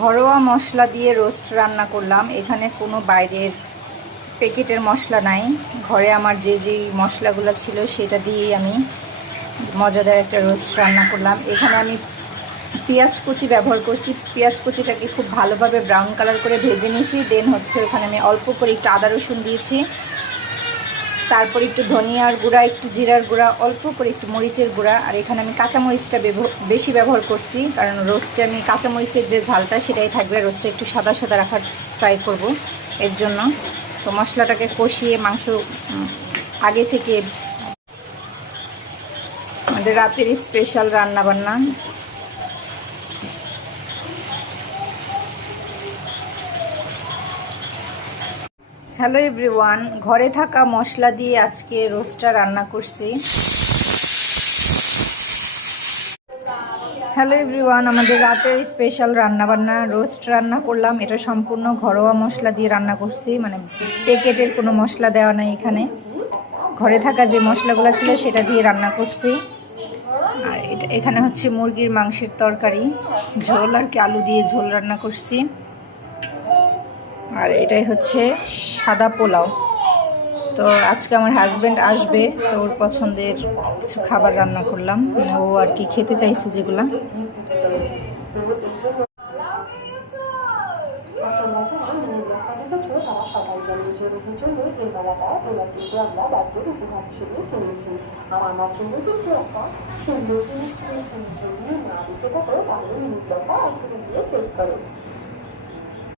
ঘরোয়া মশলা দিয়ে রোস্ট রান্না করলাম। এখানে কোনো বাইরের প্যাকেটের মশলা নাই, ঘরে আমার যেই মশলাগুলো ছিল সেটা দিয়েই আমি মজাদার একটা রোস্ট রান্না করলাম। এখানে আমি পেঁয়াজ কুচি ব্যবহার করছি। পেঁয়াজ কুচিটাকে খুব ভালোভাবে ব্রাউন কালার করে ভেজে নিয়েছি। দেন হচ্ছে ওখানে আমি অল্প করে একটু আদা রসুন দিয়েছি, তারপর একটু ধনিয়ার গুঁড়া, একটু জিরার গুঁড়া, অল্প করে একটু মরিচের গুঁড়া। আর এখানে আমি কাঁচামরিচটা বেশি ব্যবহার করছি, কারণ রোস্টে আমি কাঁচামরিচের যে ঝালটা সেটাই থাকবে। রোস্টে একটু সাদা সাদা রাখার ট্রাই করব এর জন্য। তো মশলাটাকে কষিয়ে মাংস আগে থেকে আমাদের রাতের স্পেশাল রান্নাবান্না। হ্যালো এভরিওয়ান, ঘরে থাকা মশলা দিয়ে আজকে রোস্টটা রান্না করছি। হ্যালো এভরিওয়ান, আমাদের রাতের স্পেশাল রান্নাবান্না রোস্ট রান্না করলাম। এটা সম্পূর্ণ ঘরোয়া মশলা দিয়ে রান্না করছি, মানে প্যাকেটের কোনো মশলা দেওয়া নাই। এখানে ঘরে থাকা যে মশলাগুলো ছিল সেটা দিয়ে রান্না করছি। আর এখানে হচ্ছে মুরগির মাংসের তরকারি, ঝোল আর কি আলু দিয়ে ঝোল রান্না করছি। আর এটাই হচ্ছে সাদা পোলাও। তো আজকে আমার হাজব্যান্ড আসবে, তো ওর পছন্দের কিছু খাবার রান্না করলাম, মানে ও আর কি খেতে চাইছে যেগুলা। আমার মাত্র কিন্তু একটা সুন্দর জিনিস কিনেছেন, যদি না দিতে পারো তাহলে নিজ লেখা একটু দিয়ে চেক করো।